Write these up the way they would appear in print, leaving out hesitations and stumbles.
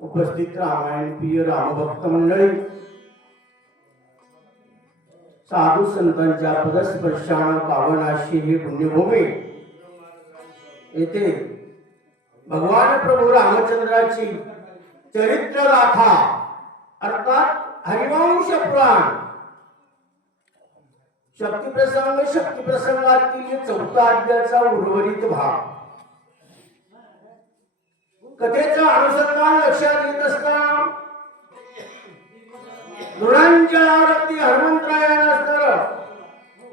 उपस्थित रामायण प्रिय रामभक्त मंडळी, साधू संतांच्या पदस्पर्शाने पावन अशी ही पुण्यभूमी येथे भगवान प्रभू रामचंद्राची चरित्र गाथा अर्थात हरिवंश पुराण शक्ती प्रसंगातील 4था अध्यायाचा उर्वरित भाग कथेचं अनुसंधान लक्षात येत असताना गुणांच्या आरती हनुमंतरायानं असतं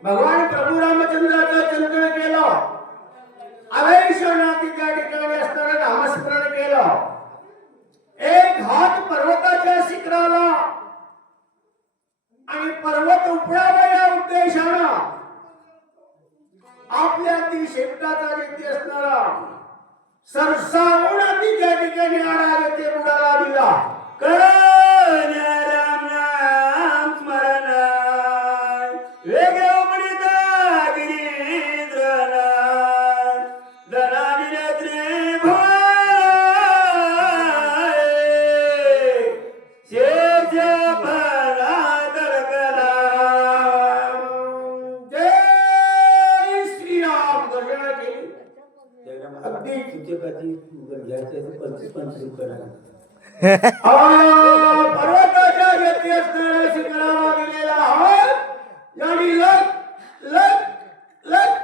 भगवान प्रभू रामचंद्राचं चिंतन केलं, आवेशनाती त्या ठिकाणी असताना नामस्मरण केलं. एक हात पर्वताच्या शिखराला आणि पर्वत उपडावा या उद्देशानं आपल्या ती शेपटाचा जेथे असणारा सरसावून ती त्या ठिकाणी आडा ते बुडाला दिला. करण राम नाम स्मरण वेगे उपनिता गिरींद्रना दनादिने त्रिभुवन शेष फला करकला. जय श्रीराम गर्जना केली. अगदी तुझे पर्वताच्या व्यक्ती असणाऱ्या शिखराला दिलेला हात आणि लग लग लग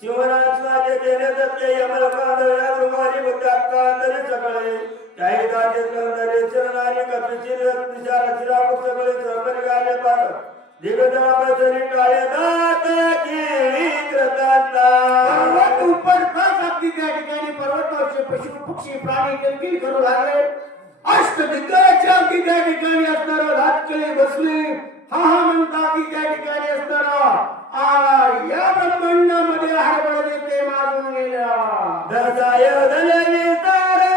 शिवराज देणे दत्ते यमलकांदया रुमाली बुद्धाकांदरी सकळे काही दाते कंदरे चरणारी कपिचिर विचाराचिरा पुस्तकले सर्वनिगाले पार दिगदरा बसरी काळे दात केळी कृतांता. पर्वत ऊपर खास अगदी त्या ठिकाणी पर्वताचे पशु पक्षी प्राणी किलकिल करू लागले. अष्टदिग्गजाच्या अगदी त्या ठिकाणी असणारा राजकेळी बसली. हा म्हणता की त्या ठिकाणी असणारा या ब्रह्मांडामध्ये हरबळ देते मारून गेल्या. दर्जाय दलवी तारे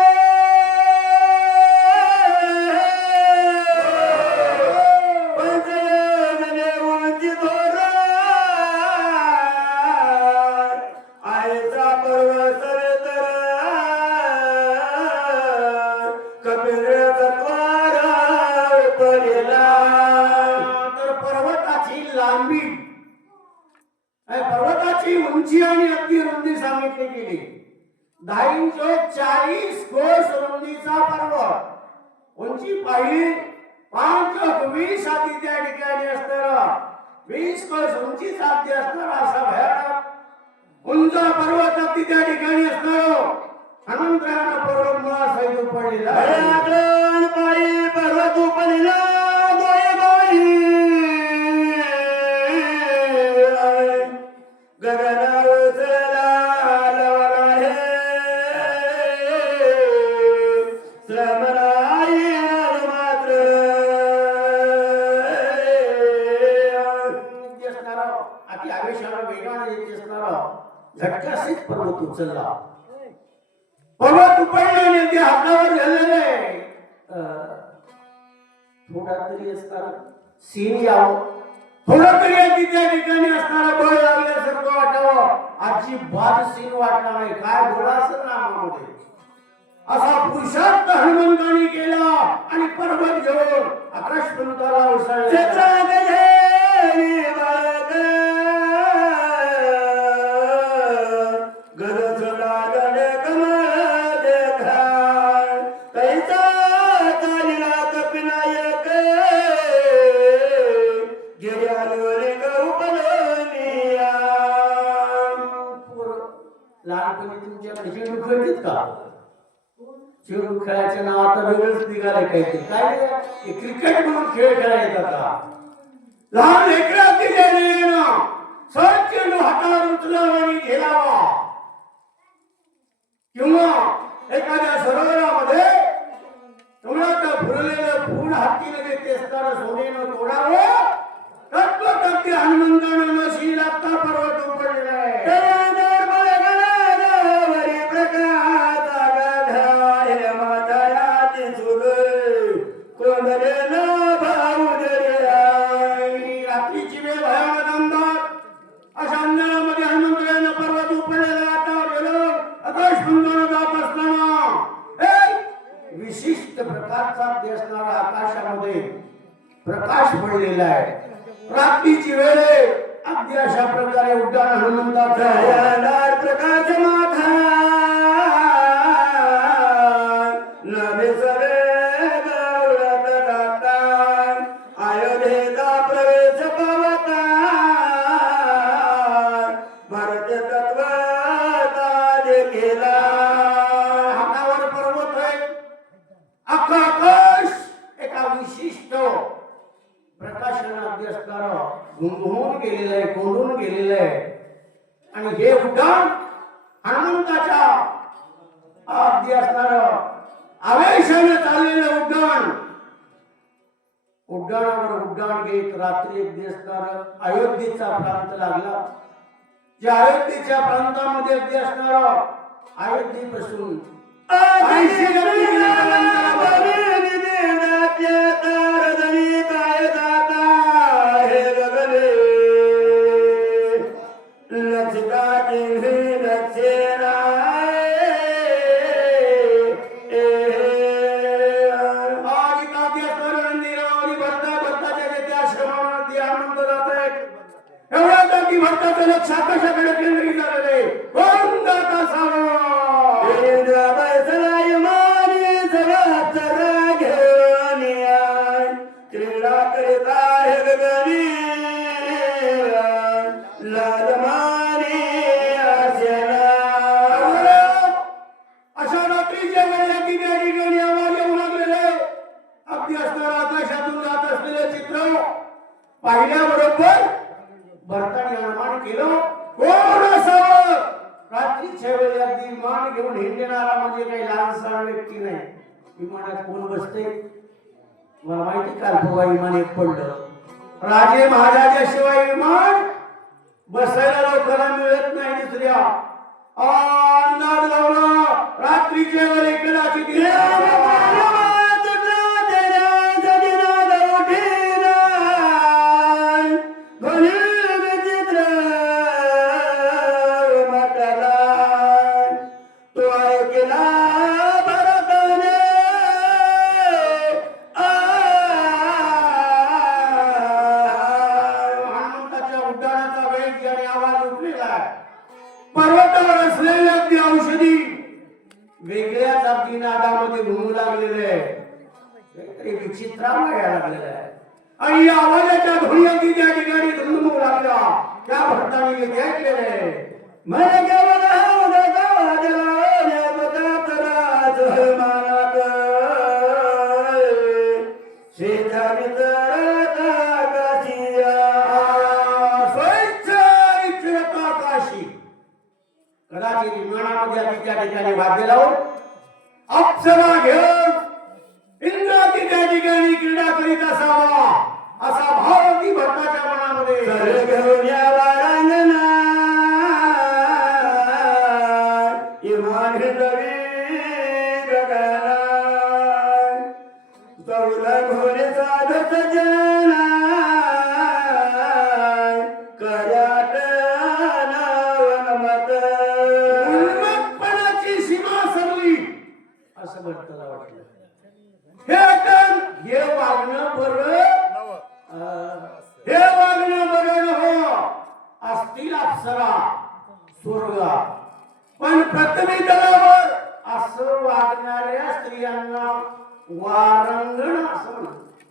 पंचजने उंची थोर आयचा पर्वत सवेतर कपिल तत्वार पडला. तर पर्वताची लांबी पर्वताची उंची आणि अगदी रुंदी सांगितली गेली. 10 इंच 40 कोस रुंदीचा पर्वत, उंची पाहिली 5-20 हाती त्या ठिकाणी असणारा 20 कोस उंची साध्य असणारा असा भयानक उंच पर्वत अगदी त्या ठिकाणी असणारा हनुमंतरायानं पर्वत मुळा सहित पडलेला. पायी पर्वत उपडला झटकाशीत पर्वत उचलला. पर्वत उपडल्याने ते हातावर झालेले थोडा तरी असणारा सीन यावं, थोडा तरी अगदी त्या ठिकाणी असणारा बळ लागल्यासारखं वाटावं. अजिबात सीन वाटला नाही. काय बोला असं नामामध्ये असा पुरुषार्थ हनुमंताने केला आणि पर्वत घेऊन आकाशपर्यंताला उसळले. चिरू खेळायचं नाव आता वेगळंच निघालंय काहीतरी. काय क्रिकेट म्हणून खेळ खेळायचा आता. लहान लेकराची सहज चेंडू हातावर उचलावा आणि घेलावा, किंवा एखाद्या सरोवरामध्ये तोडाचं फुललेलं फूल हातीने घेते असताना सोनेनं तोडावं. तत्वतज्ञ हनुमंतानं नशी लागता पर्वत उपडलेला आहे. रात्रीची वेळ भयानक अंधार, अशा अंधारामध्ये हनुमंतानं पर्वत उपडलेला हातावर गेलो. आकाशगंगानं जात असताना एक विशिष्ट प्रकारचा ते असणारा आकाशामध्ये प्रकाश पडलेला आहे. रात्रीची वेळ आहे. अगदी अशा प्रकारे उड्डाण हनुमंताचा प्रकाश माथा नवे सवे गवळत जाता, अयोध्येचा प्रवेश पावता, भारत तत्वता देखीला. हातावर पर्वत आहे, अख्खा आकाश एका विशिष्ट प्रकाशानं अगदी असणारं घुमघुमून गेलेलं आहे, कोंडून गेलेलं आहे. आणि हे उड्डाण हनुमंताच्या अगदी असणारं आवेशाने चाललेलं उड्डाण, उड्डाणावर उड्डाण घेत रात्री अगदी असणारं अयोध्येचा प्रांत लागला. ज्या अयोध्येच्या प्रांतामध्ये अगदी असणारं अयोध्येपासून भक्ताचं लक्ष आकाशाकडे केंद्रित झालेलं आहे. कोण जात असावं क्रीडा करीत आहे गगनी लालमानी अशा रात्रीच्या वेळेला की त्या ठिकाणी आवाज येऊ लागलेले. अगदी असणारं आकाशातून जात असलेले चित्र पाहिल्याबरोबर भरताने अनुमान केलं, कोण असावं. रात्रीच्या वेळी अगदी विमान घेऊन हिंडणारा म्हणजे काही लहानसहान व्यक्ती नाही. विमानात कोण बसते मला माहिती का? परवा विमान एक पडलं. राजे महाराजाशिवाय विमान बसायला लोकांना मिळत नाही. दुसऱ्या अंदाज लावला रात्रीच्या वेळी कदाचित पर्वतावर असलेल्या अगदी औषधी वेगळ्याच अगदी नादामध्ये घुमू लागलेले आहे. विचित्रामय लागलेलं आहे. आणि या आवाजाच्या ध्वनी अगदी त्या ठिकाणी धुमधुमू लागला. त्या भरताने हे ऐकलेले कदाचित विमानामध्ये आम्ही त्या ठिकाणी वाद्य लावून अप्सरा घेऊन इंद्राची त्या ठिकाणी क्रीडा करीत असावा असा भाव अगदी भक्ताच्या मनामध्ये घेऊन यावा रांगणा इमान हिंदवी गगना चौला घोडे साधत जना करत नवनमत उन्मत्पणाची सीमा सरली असं भक्ताला वाटलं. हे वागणं बरं हे वागणं बरं नव्हे. असतील अप्सरा स्वर्गात पण प्रथमी तलावर असं वागणाऱ्या स्त्रियांना वारंगण असं म्हणतात.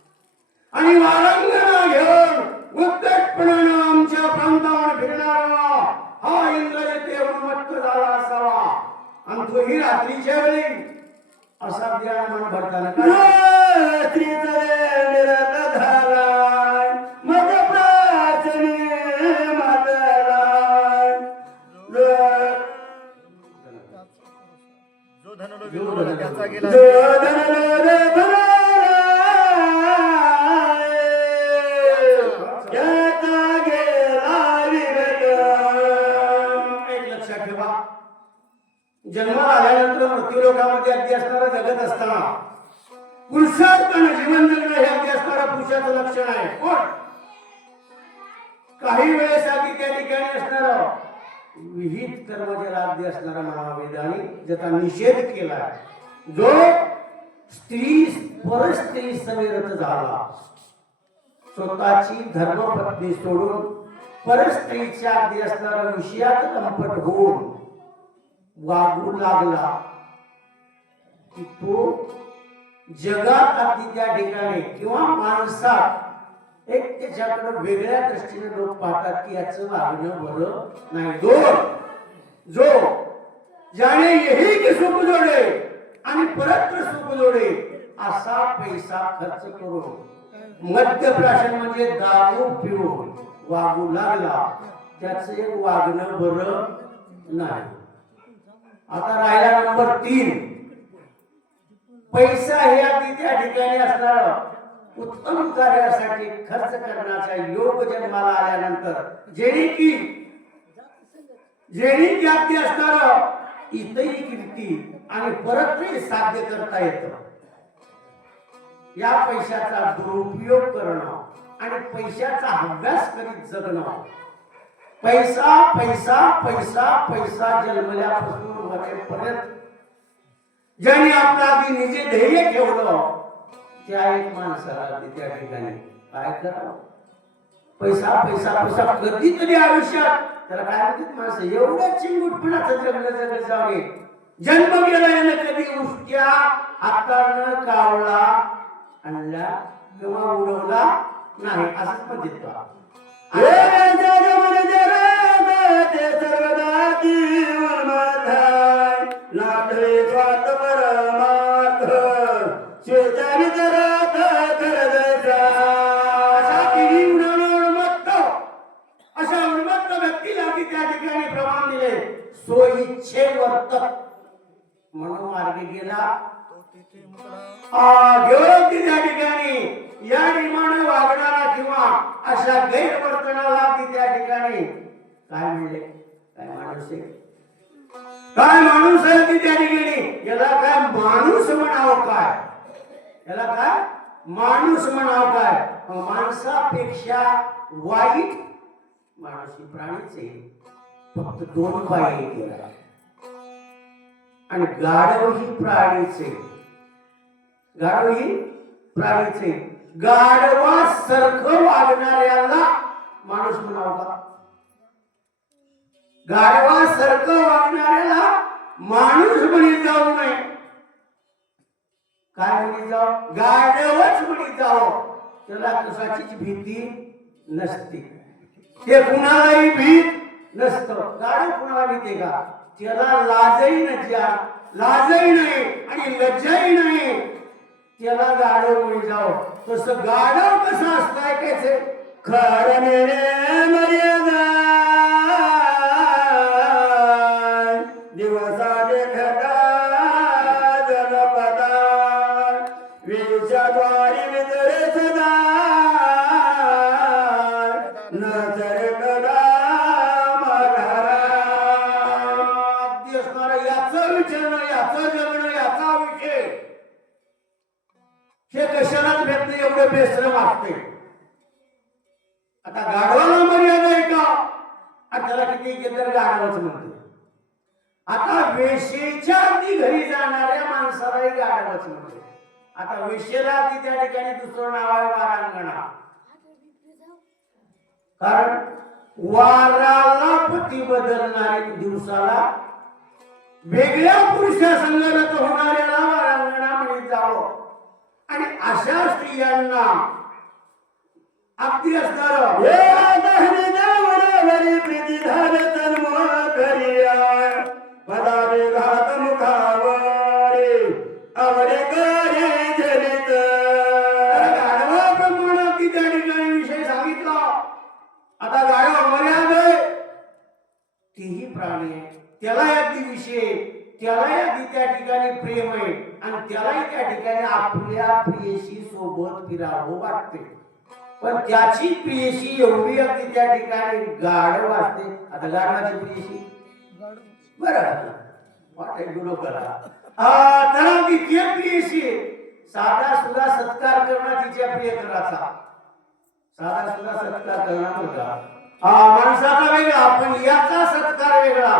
आणि वारंगणा घेऊन उद्धटपणानं आमच्या प्रांतावर फिरणारा हा इंद्र येथे उन्मत्त झाला असावा. आणि तोही रात्रीच्या वेळी असा ध्यान मन भरताना काय स्त्रीचा निरत झालाय मग प्राचीन मातलाय जो धनलो त्याचा गेला एक लक्षात ठेवा, जन्माला आल्यानंतर मृत्यू लोकामध्ये अगदी असणारा जगत असताना पुरुषार्थानं जीवन जगणं हे अगदी असणारा पुरुषाचं लक्षण आहे. कोण काही वेळेस अगदी त्या ठिकाणी असणारा विहित कर्म ज्याला अगदी असणारा महावेदाने ज्याचा निषेध केला, जो स्त्री परस्त्री समेरत झाला, स्वतःची धर्मपत्नी सोडून परस्त्रीच्या अगदी असणारा विषयात लंपट होऊन वागू लागला की तो जगात अगदी त्या ठिकाणी किंवा माणसात एक त्याच्याकडे वेगळ्या दृष्टीने लोक पाहतात की याचं वागणं बरं नाही. जो ज्याने यही की सुख जोडे आणि परत सुख जोडे असा पैसा खर्च करून मद्यप्राशन म्हणजे दारू पिऊन वागू लागला, त्याचं एक वागणं बरं नाही. आता राहिला नंबर 3, पैसा हे अगदी त्या ठिकाणी असणार उत्तम कार्यासाठी खर्च करण्याचा योग जन्माला आल्यानंतर जेणे की अगदी असणार इतही कीर्ती आणि परत साध्य करता येतं. या पैशाचा दुरुपयोग करणं आणि पैशाचा अभ्यास करीत जगणं, पैसा पैसा पैसा पैसा जन्मल्यापासून मरेपर्यंत ज्यांनी आपला अगदी निजे ध्येय ठेवलं त्या एक माणसाला अगदी त्या ठिकाणी काय करावं, पैसा पैसा पैसा कधीतरी आयुष्यात त्याला काय म्हणतात माणसं एवढ्या चिंगुटपणाचं जगणं जगत जावे. जन्म गेला यानं कधी उष्ट्या हातानं कावळा आणला किंवा उडवला नाही असंच म्हणतात का. अशा उन्मत्त व्यक्तीला त्या ठिकाणी प्रमाण दिले सोयीच्छे वर्तक म्हणून मार्गे गेला घेऊन त्या ठिकाणी या नियमाने वागणारा किंवा अशा गैरवर्तनाला त्या ठिकाणी काय म्हणले, काय माणूस आहे, काय माणूस आहे की त्या ठिकाणी याला काय माणूस म्हणावं, काय याला काय माणूस म्हणावं, काय माणसापेक्षा वाईट माणूस ही प्राणीच आहे. फक्त 2 पाय केला आणि गाढव ही प्राणीच आहे. गाढव ही प्राणीच आहे. गाढवासारखं वागणाऱ्याला माणूस म्हणावं का, गाढवासारखं वागणाऱ्याला माणूस म्हणी जाऊ नये. काय म्हणी जाऊ, गाढवच म्हणी जाऊ. त्याला कशाचीच भीती नसते, ते कुणालाही भीत नसतं. गाढव कुणाला भीते का, त्याला लाजही नाही आणि लज्जाही नाही, त्याला गाढव म्हणी जाऊ. तसं गाढव कसं असतं ऐकायचं, खरं मर्यादा दिवसा देखता जनपदा विषद्वारी वितरे सदा नजर कदा मघारा. अगदी असणारा याचं विचारणं, याचं जगणं, याचा विषय हे कशालाच भेट नाही, एवढं बेसरं वाटते. आता गाढवाला मर्यादा आहे का, आणि त्याला किती केलं गाढवच म्हणते. आता वेशीच्या अगदी घरी जाणाऱ्या माणसालाही गाढवच म्हणते. आता वेशीला अगदी त्या ठिकाणी दुसरं नाव आहे वारांगणा. कारण वाराला पती बदलणारी दिवसाला वेगळ्या पुरुषा संगत होणाऱ्याला वारांगणा म्हणत जावं. आणि अशा स्त्रियांना अगदी असणार प्रीती धारतन करिया पदावे घात मुखावरे आता गाय मर्यादा तीही प्राणी आहे, त्याला अगदी विषय, त्यालाही अगदी त्या ठिकाणी प्रेम आहे आणि त्यालाही त्या ठिकाणी आपल्या प्रियशी सोबत फिरावं वाटते. पण त्याची प्रियशी एवढी अगदी त्या ठिकाणी गाढ वाटते. आता गाढवाची प्रियशी बरं वाटाय गुरु करा तर अगदी ते प्रियशी साधा सुद्धा सत्कार करणं तिच्या प्रियकराचा, साधा सुद्धा सत्कार करणं होता माणसाचा वेगळा, पण याचा सत्कार वेगळा.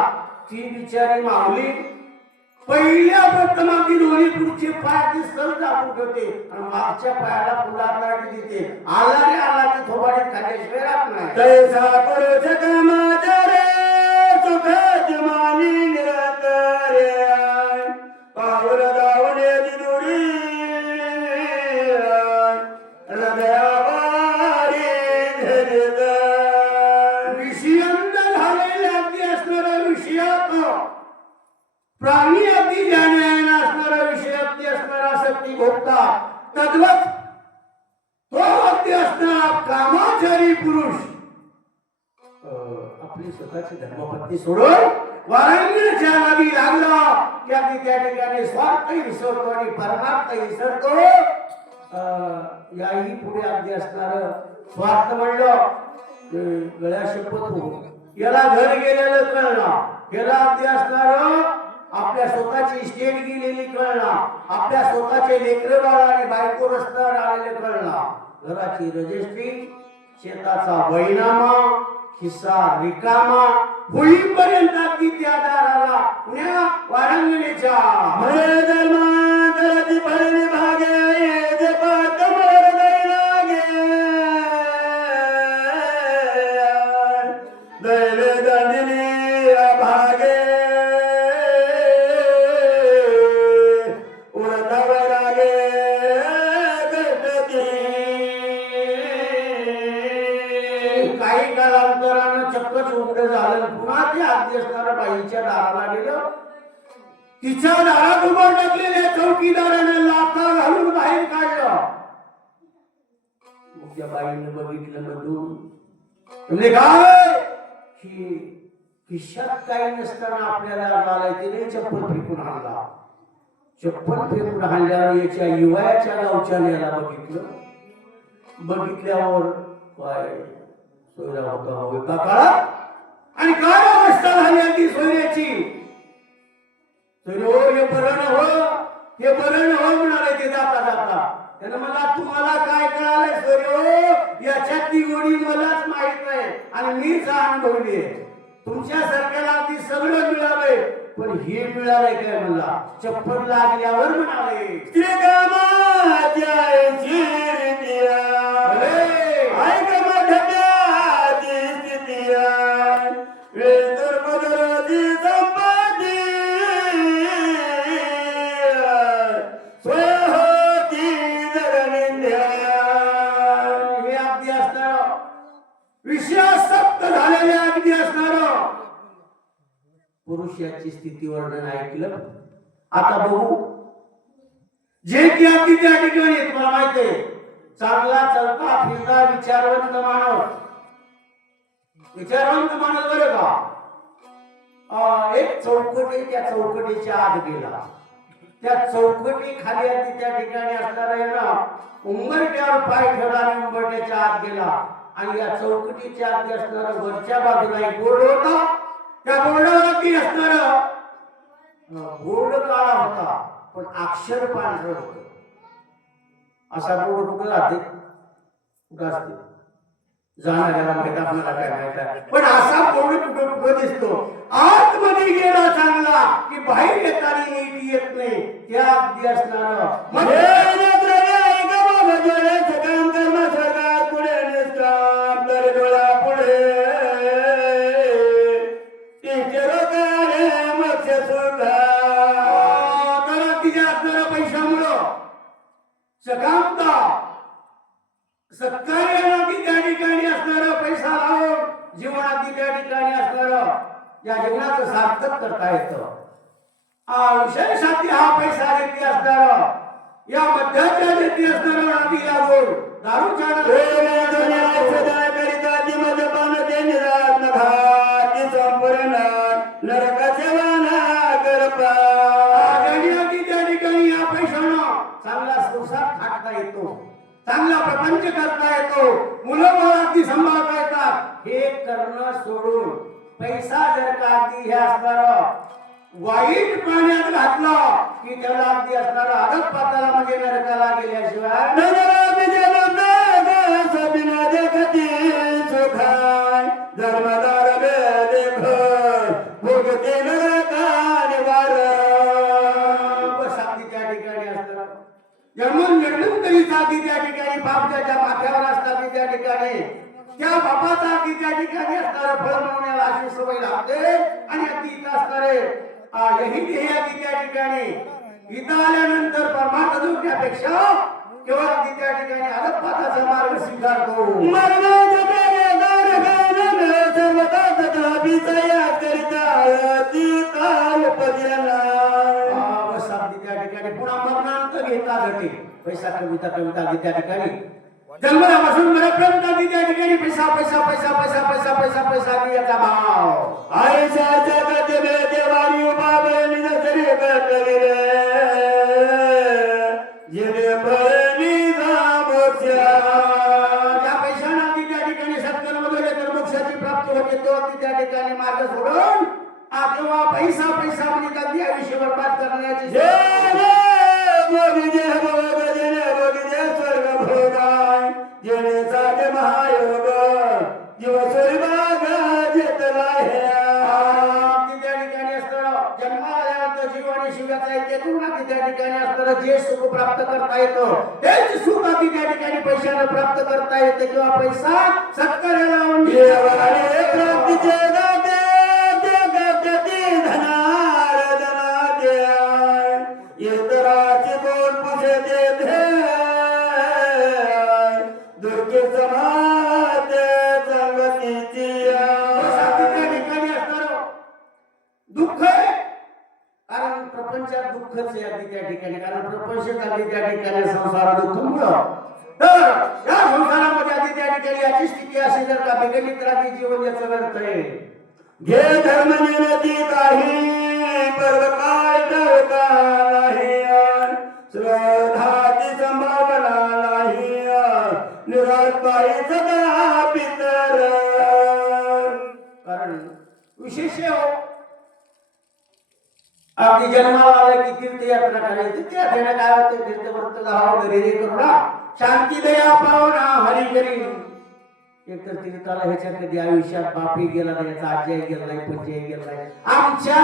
ती बिचारी माऊली पहिल्या प्रथमाती दोन्ही पुढचे पाय ती सहज दाखवून ठेवते आणि मागच्या पायाला फुलापाटी देते. आला रे आला की थोबाडीत खाल्याशिवाय राहत नाही. तैसा पुरुष कामाचा रे सुख जमानी निरंतर पाऊल जाऊने दिदुरी हृदयावारी धरित विषयांत झालेले अगदी असणारा विषयात प्राणी अगदी ज्ञान असणारा विषय अगदी असणारा शक्ती भोगता तद्वत तो अगदी असणारा कामाचारी पुरुष आपली स्वतःची धर्मपत्नी सोडून वारंगीच्या नदी लागला की अगदी त्या ठिकाणी स्वार्थही विसरतो आणि परमार्थही विसरतो. याही पुढे अगदी असणार स्वार्थ म्हणलं गळ्या शपथ हो, याला घर गेलेलं कळलं, याला अगदी असणार आपल्या स्वतःची इस्टेट गेलेली कळणार, आपल्या स्वतःचे लेकरं बाळ आणि बायको रस्त्यावर आलेले कळणार, घराची रजिस्ट्री, शेताचा बैनामा, खिस्सा रिकामा होईपर्यंत अगदी त्या दाराला पुण्या वारंगणीच्या मरे धर्मांतराची भरणी भागे जे पात मोर दैनागे दैवे दंडिनी अभागे उडतावरागे कष्टती. काही कालांतरानं चक्कच उघडं झालं, पुन्हा ते अगदी असणाऱ्या बाईच्या दाराला गेलं. तिच्या दारात उभं टाकलेल्या चौकीदाराने लाथा घालून बाहेर काढलं. मग त्या बाईने बघितलं मधून, म्हणजे काय की खिशात काही नसताना आपल्याला आलाय, तिने चप्पल फेकून आणला. चप्पल फेकून आणल्यावर याच्या युवयाच्या गावच्या याला बघितलं. बघितल्यावर काय सोयरा होता होय का काळा, आणि काय अवस्था झाली अगदी सोयऱ्याची. सोयरे हे बरं हो, हे बरं हो म्हणाले ते जाता जाता. त्यानं मला तुम्हाला काय कळालंय सोयरे हो, याच्यातली गोडी मलाच माहित आहे आणि मीच अनुभवली आहे. तुमच्यासारख्याला अगदी सगळं मिळालंय, पण हे मिळालंय काय म्हणला, चप्पल लागल्यावर म्हणाले श्रीकामाच्या शिरदिया ऐक मधत्याची स्थितिया वेदर बदरती संपत्ती स्वहोती जगनिंद्या. हे अगदी असणार विषयासक्त झालेले अगदी असणार पुरुष याची स्थिती वर्णन ऐकलं. आता बघू जे की अगदी त्या ठिकाणी तुम्हाला माहिती आहे, चांगला चलता फिरता विचारवंत माणूस, विचारवंत माणूस बरं का, एक चौकट आहे, त्या चौकटीच्या आत गेला. त्या चौकटी खाली अगदी त्या ठिकाणी असणारा येणं उंबरट्यावर पाय ठेवला आणि उंबरट्याच्या आत गेला. आणि या चौकटीच्या आत असणारा वरच्या बाजूला एक बोर्ड होता. त्या बोर्डावरती असणारा बोर्ड काळा होता, पण अक्षर पांढरं होतं. असा बोर्ड कुठं राहते, कुठं असते जाणाऱ्याला माहित, आपल्याला काय माहित आहे, पण असा बोर्ड कुठं कुठं दिसतो. आतमध्ये गेला चांगला की बाहेर येताना नीट येत नाही. त्या अगदी असणार काम कर्म स्वर्गात पुढे निष्काम तर डोळा पुढे मक्ष सुद्धा तर तिच्या असणाऱ्या पैशामुळं सकामता सत्कार्याला त्या ठिकाणी असणारा पैसा लावून जीवनात त्या ठिकाणी असणारं या जीवनाचं सार्थक करता येतं. विशेषाती हा पैसा देते असणार या मध्याच्या देते असणारा नादी लागून दारूच्या करिता मध्यपान प्रपंच करता येतो, मुलं बाळ अगदी सांभाळता येतात. हे करणं सोडून पैसा जर का अगदी हे असणार वाईट पाण्यात घातला की त्याला अगदी असणार अडक पाताला म्हणजे नरकाला गेल्याशिवाय धर्मदार भोगते साधी त्या ठिकाणी असतात. जन्मोन तरी साधी त्या ठिकाणी बाप ज्याच्या माथ्यावर असतात त्या ठिकाणी त्या बापाचा अगदी त्या ठिकाणी असणारं फळ मिळवण्याला अशी सवय लागते. आणि अगदी इथं असणारे यही ध्येय अगदी त्या ठिकाणी इथं आल्यानंतर परमार्थ जोडण्यापेक्षा केवळ अगदी त्या ठिकाणी अधपाताचा मार्ग स्वीकारतो. त्या ठिकाणी पुन्हा मरणांत घेता घटे पैसा कविता अगदी त्या ठिकाणी जन्मल्यापासून मरेपर्यंत अगदी त्या ठिकाणी पैसा पैसा पैसा पैसा पैसा पैसा पैसा याचा भाव आयुष्याच्या गतीने देवानी उभा बळणी जरी कटविले जिने बळणी मोक्ष त्या पैशाने अगदी त्या ठिकाणी सत्कर्म केले तर मोक्षाची प्राप्ती होते. तो अगदी त्या ठिकाणी मार्ग सोडून किंवा पैसा पैसा म्हणजे अगदी आयुष्य बर्बाद करण्याची स्वर्ग भोगाय जेणे साधे महायोग जीव स्वर्गाग जेतला त्या ठिकाणी असतं जन्माल्यानंतर जीव आणि शिवाचा ऐक्यातून त्या ठिकाणी असतं जे सुख प्राप्त करता येतं तेच सुख अगदी त्या ठिकाणी पैशाने प्राप्त करता येते किंवा पैसा सत्कार्याला प्राप्तीचे गाते येतराचे बोल पुढे दे दुर्गे समाज संगतीची ठिकाणी असणार दुःख आहे. कारण प्रपंचात दुःखच आहे अगदी त्या ठिकाणी. कारण प्रपंच अगदी त्या ठिकाणी संसार दुःख मुलं तर या संसारामध्ये आधी त्या ठिकाणी याची स्थिती अशी जर का बिघडली तर आधी जीवन याचं व्यर्थ आहे. घे धर्म निरती काही पर्व काय का नाही श्रद्धाची संभावना नाही निरात्माई सदा पितर. कारण विशेष अगदी जन्माला आलं की तीर्थयात्रा करायची. त्या ठिकाणी काय होते तीर्थव्रत जावं घरी करुणा शांती दया पावना हरी करी. एकतर तीर्थाला ह्याच्या कधी आयुष्यात बापही गेला नाही, याचा आजी गेला नाही, पंचही गेला नाही. आमच्या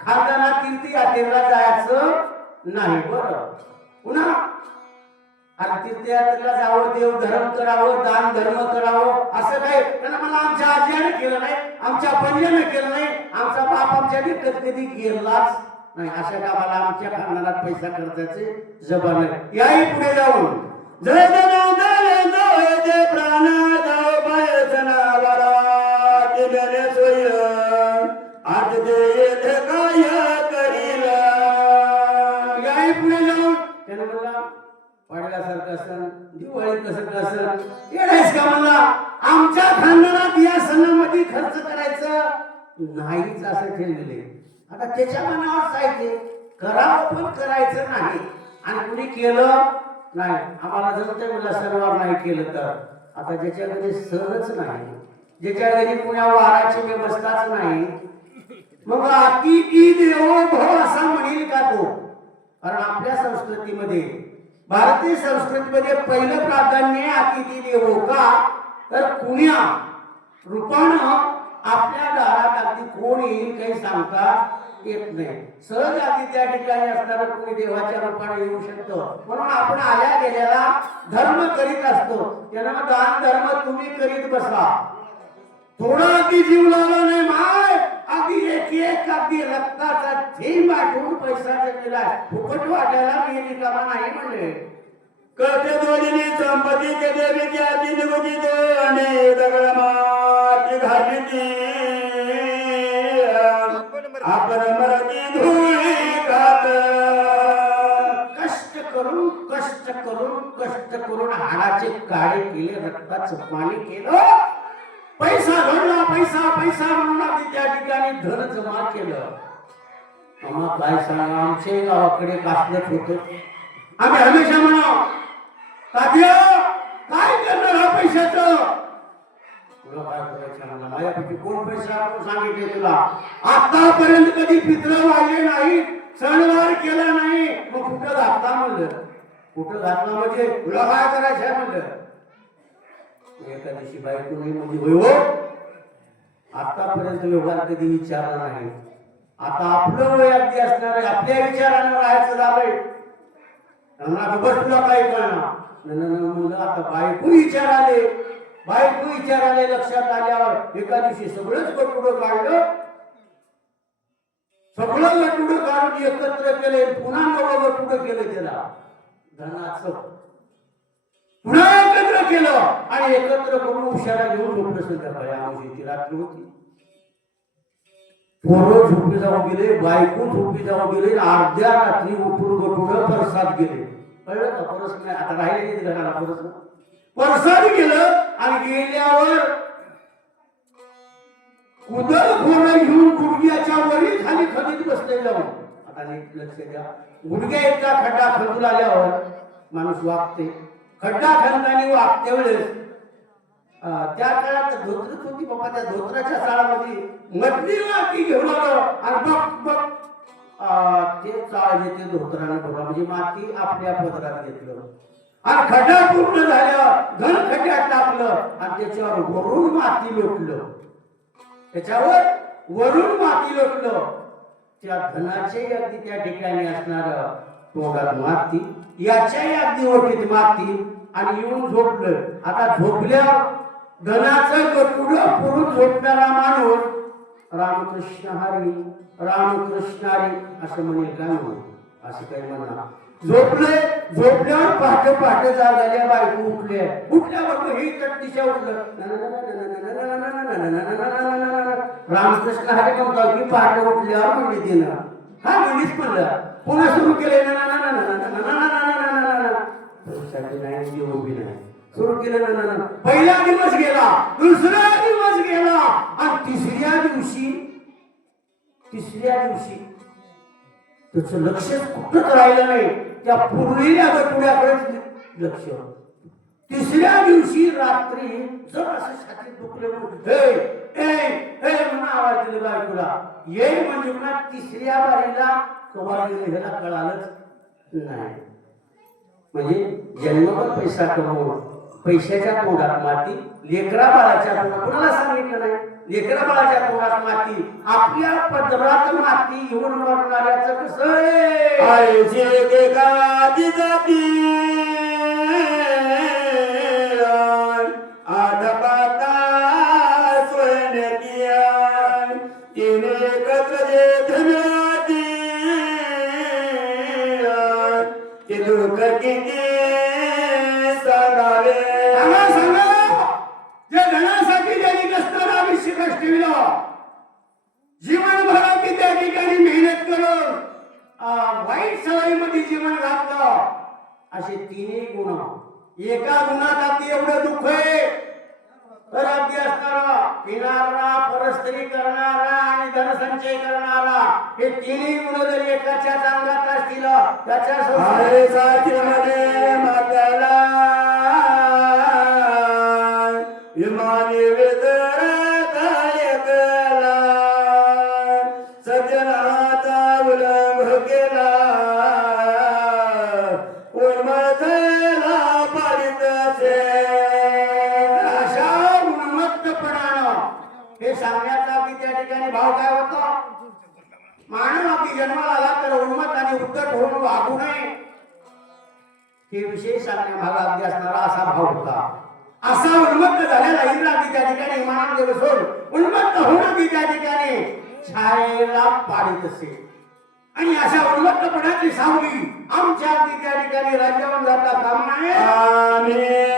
खानदानात तीर्थयात्रेला जायचं नाही. बरं पुन्हा आणि तीर्थयात्रेला जावं, देव धर्म करावं, दान धर्म करावं असं काय त्यांना मला आमच्या आजीने केलं नाही, आमच्या पंजाने केलं नाही, आमचा बाप आमच्या कधी गेलाच नाही. अशा कामाला आमच्या खानदानात पैसा खर्चाचे जबान आहे. याही पुढे जाऊन जय जय प्राण जाओ पायसनावरा तिने सोय आज दे काय करील. याही पुढे जाऊन त्याने म्हणला पाडव्यासारखं सण दिवाळी कसं सण येणारच का म्हणला आमच्या खानदानात या सणामध्ये खर्च करायचं नाहीच असं ठरविले. आता त्याच्या मनावर जायचे करावं पण करायचं नाही. आणि कुणी केलं नाही आम्हाला जमतंय मला सर्वांना नाही केलं तर आता ज्याच्या घरी सहज नाही, ज्याच्या घरी पुण्या वाराची व्यवस्थाच नाही मग अतिथी देवो भव असा म्हणेल का तो. कारण आपल्या संस्कृतीमध्ये भारतीय संस्कृतीमध्ये पहिलं प्राधान्य अतिथी देवो का तर कुण्या रूपानं आपल्या दारात अगदी कोण येईल काही सांगता येत नाही. सहज अगदी त्या ठिकाणी असणारा कोणी देवाच्या रूपाने येऊ शकतो. म्हणून आपण आल्या गेल्याला धर्म करीत असतो. त्यानं दान धर्म तुम्ही करीत बसा. थोडा अगदी जीव लावला नाही माय अगदी एक अगदी रक्ताचा थेंब आठवून पैसा दिलाय फुकट वाटायला मी रिकामा नाही म्हणले. कथे दोन्ही संपत्तीचे देवीच्या तिनुगती दोन्ही दगड माती घाली ती आपण मरती धुळी खात. कष्ट करून हाडाचे काळे केले, रक्ताचं पाणी केलं, पैसा घडला पैसा पैसा म्हणून आधी त्या ठिकाणी धन जमा केलं. आम्हा काय सांगा आमचे गावाकडे कासलत होत. आम्ही हमेशा म्हणा तात्या पैशाचं तुला काय करायचं मला माझ्यापैकी कोण पैसे आपण सांगितले तुला आतापर्यंत कधी पित्र वाढले नाही सणवार केला नाही मग कुठं घातला म्हणलं कुठं घातला म्हणजे तुला काय करायचं म्हणलं एका दिवशी बायको नाही म्हणजे होय हो आतापर्यंत व्यवहार कधी विचारला नाही आता आपलं वय अगदी असणार आहे आपल्या विचारानं राहायचं झालंय बस तुला काय कळणार म्हणलं आता बायको विचार आले लक्षात आल्यावर एका दिवशी सगळंच गटुडं काढलं सगळं गटुडं काढून एकत्र केले पुन्हा नवं गटुडं केलं त्याला धनाचं पुन्हा एकत्र केलं आणि एकत्र करून उशारा घेऊन झोपलं संध्याकाळी आमची रात्री होती पोरं झोपी जाऊ गेले बायको झोपी जाऊ गेले अर्ध्या रात्री उठून गटुडं परसाद गेले कळलं का परस नाही आता राहिले नाही घराला परसाद गेलं आणि गेल्यावर कुदळ खोरं घेऊन गुडघ्याच्या वरी खाली खडीत बसले जाऊन आता नीट लक्ष द्या गुडघ्या इतका खड्डा खदून आल्यावर माणूस वागते खड्डा खंदानी वागते वेळेस त्या काळात धोत्रच होती बाबा त्या धोत्राच्या साळामध्ये मधली वाटी घेऊन आलो आणि बघ ते चाळ येते धोत्राने बघा म्हणजे माती आपल्या पदरात घेतलं आणि खड्डा पूर्ण झालं धन खड्ड्यात टाकलं आणि त्याच्यावर वरून माती लोटलं त्याच्यावर वरून माती लोटलं त्या धनाचे अगदी त्या ठिकाणी असणार तोंडात माती याच्याही अगदी ओटीत माती आणि येऊन झोपलं आता झोपल्यावर धनाचं गटुडं पुरून झोपणारा माणूस रामकृष्ण हरी रामकृष्ण हरी असं म्हणेल काय म्हणून असं काही म्हणा झोपल्यावर पहाटे जागल्या बायको उठल्यावर ही चट्टीच्या उठलं रामकृष्ण हरी म्हणतो की पहाटे उठल्यावर म्हणली देणं हा म्हणलीच म्हणलं पुन्हा सुरू केले सुरू केलं पहिला दिवस गेला दुसरा दिवस गेला आणि तिसऱ्या दिवशी त्याचं लक्ष कुठंच राहिलं नाही त्या पुरलेल्या गटुड्याकडेच लक्ष तिसऱ्या दिवशी रात्री जर असं छातीत दुखले म्हणून आवाज दिला बायकोला ये म्हणजे पुन्हा तिसऱ्या बारीला कवा गेलं ह्याला कळालंच नाही म्हणजे जन्मभर पैसा कमवून पैशाच्या तोंडात माती लेकरा बाळाच्या तोंडात कोणाला सांगितलं नाही लेकरा बाळाच्या तोंडात माती आपल्या पदरात माती घेऊन मरणाऱ्याचं कसं जीवनभरात त्या ठिकाणी मेहनत करून वाईट सवयीमध्ये जीवन घातलं असे तिन्ही गुण एका गुणात अगदी एवढं दुःख आहे तर अगदी असणारा पिणारा परस्त्री करणारा आणि धनसंचय करणारा हे तिन्ही गुण जर एकाच्या अंगात असतील त्याच्या भाव काय होता मानव अगदी जन्माला आला तर उन्मत्त आणि उद्धट होऊन वागू नये हे विषय सांगण्यामागे अगदी असणारा असा भाव होता असा उन्मत्त झालेला इंद्र अगदी त्या ठिकाणी विमानामध्ये बसून उन्मत्त होऊन अगदी त्या ठिकाणी छायेला पाडीत असे आणि अशा उन्मत्तपणाची सावली आमच्या अगदी त्या ठिकाणी राज्यावर जाता कामा नये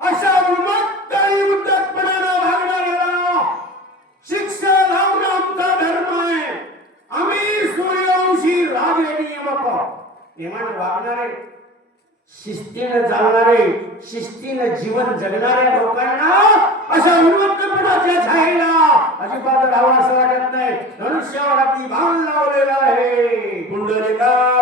अशा उन्मत्त आणि उद्धटपणानं वागणाऱ्याला शिक्षा लावणं आमचा धर्म आहे प्रेमाने वागणारे, शिस्तीने चालणारे, शिस्तीने जीवन जगणाऱ्या लोकांना अशा उन्मत्तपणाच्या छायेला अजिबात राहावं असं वाटत नाही. धनुष्यावर अगदी भान लावलेलं आहे. पुंडलिका